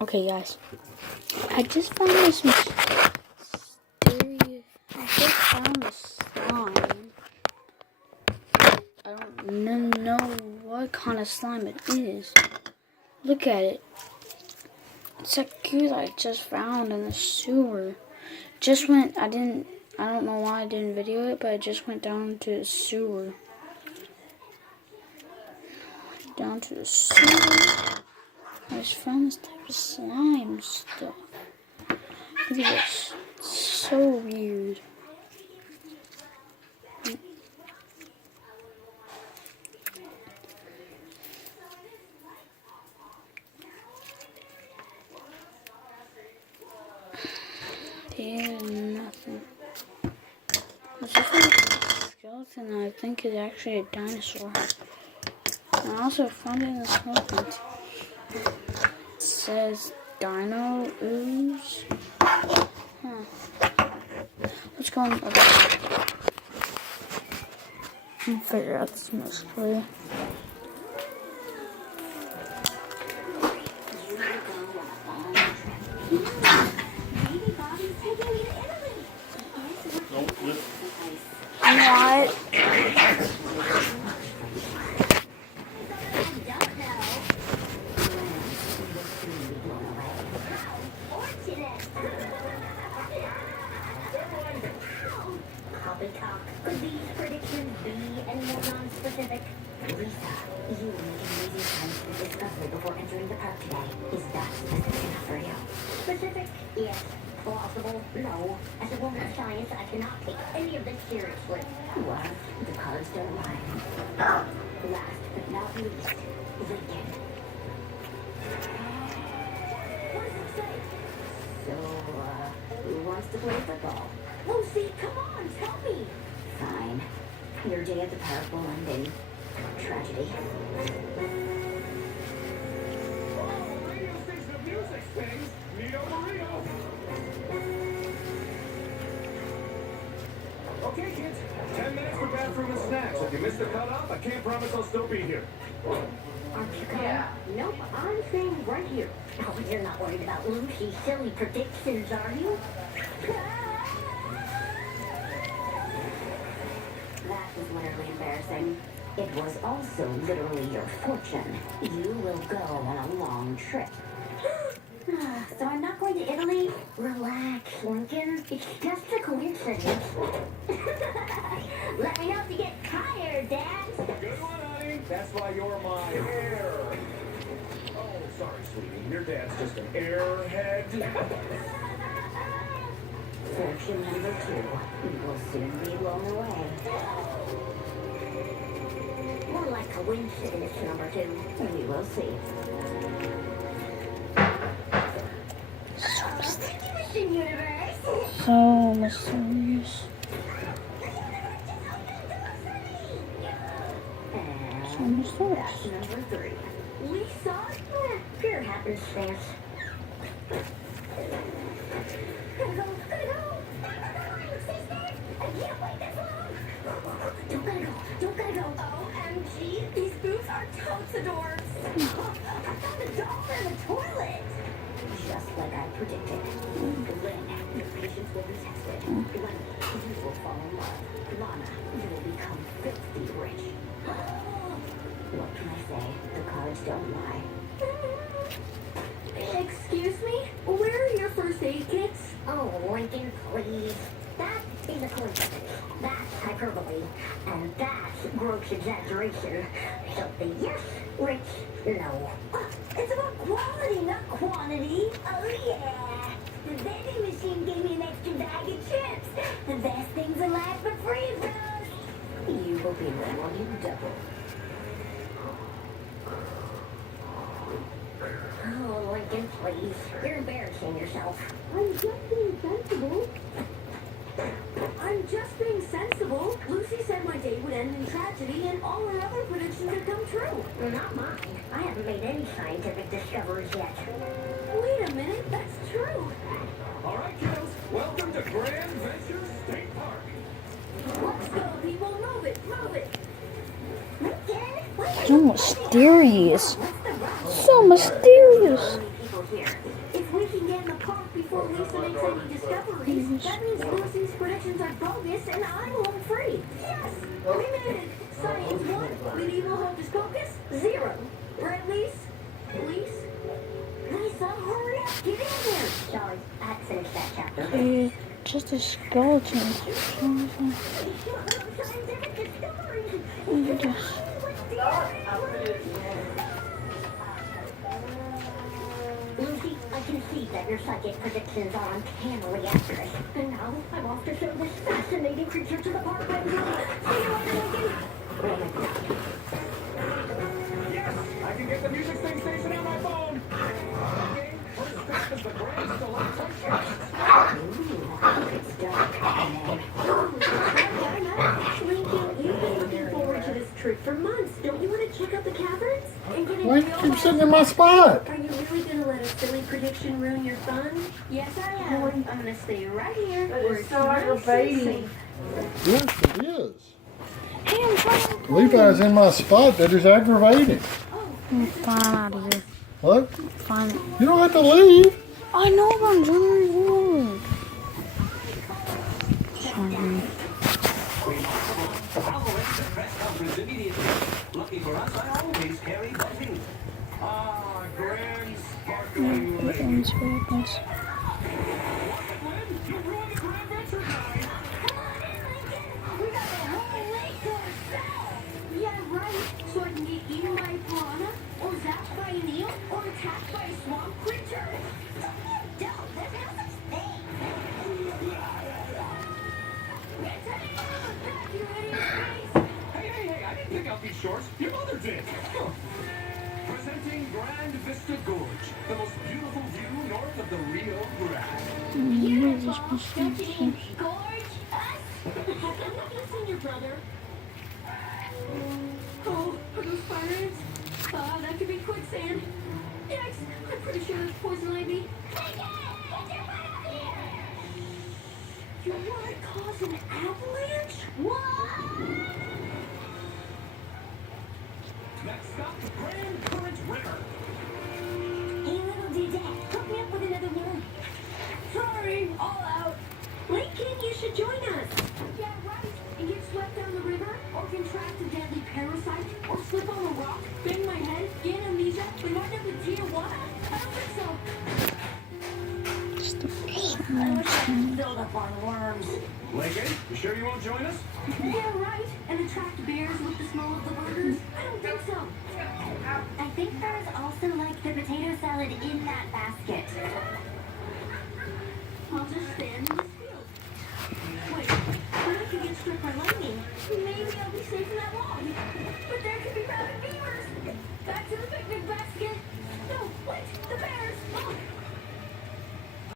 Okay, guys. I just found this mysterious. I just found this slime. I don't know what kind of slime it is. Look at it. It's a cute I just found in the sewer. I don't know why I didn't video it, but I just went down to the sewer. Down to the sewer. I just found this type of slime stuff. Look at this. It's so weird. There's nothing. It's just like a skeleton that I think is actually a dinosaur. And I also found it in the skeleton. It says Dino Ooze. Let's go on. Okay. I'll figure out this mystery. What? Could these predictions be any more non-specific? Lisa, you were making amazing time for the discovery before entering the park today. Is that specific enough for you? Specific? Yes. Plausible? No. As a woman of science, I cannot take any of this seriously. What? The cards don't lie. Last but not least, Lincoln. What does it say? So, who wants to play football? Lucy, come on, tell me. Fine. Your day at the park will end in tragedy. Oh, radio station of music sings Nito Burrito. Okay, kids. 10 minutes for bathroom and snacks. If you miss the cutoff, I can't promise I'll still be here. Aren't you coming? Yeah. Nope, I'm staying right here. Oh, you're not worried about Lucy's silly predictions, are you? That was literally embarrassing. It was also literally your fortune. You will go on a long trip. So I'm not going to Italy? Relax, Lincoln. It's just a coincidence. Let me know if you get tired, Dad. Good one, honey. That's why you're my heir. Oh, sorry, sweetie. Your dad's just an airhead. Fortune number 2 will soon be blown away. More like coincidence number 2. We will see. Universe. So mysterious. So mysterious. That's number 3. Lisa? Pure happenstance. Gotta go. I can't wait this long. Don't gotta go. OMG, these boots are totes adorbs. I found a doll in the toilet. Just like I predicted. Lynn, your patience will be tested. Lenny, you will fall in love. Lana, you will become filthy rich. What can I say? The cards don't lie. Excuse me? Where are your first aid kits? Oh, Lincoln, please. That is a coincidence. That's hyperbole. And that's gross exaggeration. Filthy, yes. Rich, no. It's about quality, not quantity. Oh, yeah. The vending machine gave me an extra bag of chips. The best things in life are free, bros. You will be rewarded double. Oh, Lincoln, please. You're embarrassing yourself. I'm just being sensible. Lucy said my day would end in tragedy and all her other predictions had come true. Not mine. I haven't made any scientific discoveries yet. Wait a minute, that's true. All right, kiddos. Welcome to Grand Venture State Park. Let's go, people. Move it. So mysterious. So mysterious. People here. finish that chapter. It's just a skeleton. Lucy, I can see that your psychic predictions are uncannily accurate. And now I'm off to show this fascinating creature to the park ranger. See you later, Lincoln. Yes, I can get the music station on my phone. Okay, first stop is the Grand Stalactite. It's dark. Lincoln, you've been looking forward to this trip for months. Don't you want to check out the caverns? And get a Why you real keep sitting in my spot? Are you really going to let a silly prediction ruin your fun? Yes, I am. I'm going to stay right here. That where is it's so nice and aggravating. safe. Yes, it is. Hey, I'm trying to play. Levi's in my spot. That is aggravating. I'm fine out of here. What? Fine. You don't have to leave. I know, but I'm trying to reward. Sorry. Press conference immediately. Lucky for us, I always carry bunting. Ah, grand sparkling lake. Glenn, You ruined the grand venture guide. We got the whole lake to ourselves. Yeah, right. So I can get eaten by a piranha, or zapped by an eel, or attacked by a swamp creature. Don't. There's no such thing. You ready to space? Hey, I didn't pick out these shorts. Your mother did. Presenting Grand Vista Gorge, the most beautiful view north of the Rio Grande. Don't you mean gorge us? I've seen your brother. Oh, are those fire ants? That could be quicksand. Yikes, I'm pretty sure it's poison ivy. You want to cause an avalanche? What? Next stop, the Grand Current River. Hey, little dudette, hook me up with another one. Sorry, all out. Lincoln, you should join us. Yeah, right. And get swept down the river, or contract a deadly parasite, or slip on a rock, bang my head, get amnesia, and wind up in Tijuana? I don't think so. I wish I could build up on worms. Lincoln, you sure you won't join us? Yeah, right. And attract bears with the smell of the burgers? I don't think so. I think there's also like the potato salad in that basket. I'll just stand in this field. Wait, what if you get struck by lightning? Maybe I'll be safe in that log. But there could be rabid beavers. Back to the picnic basket. No, wait, the bears. Oh.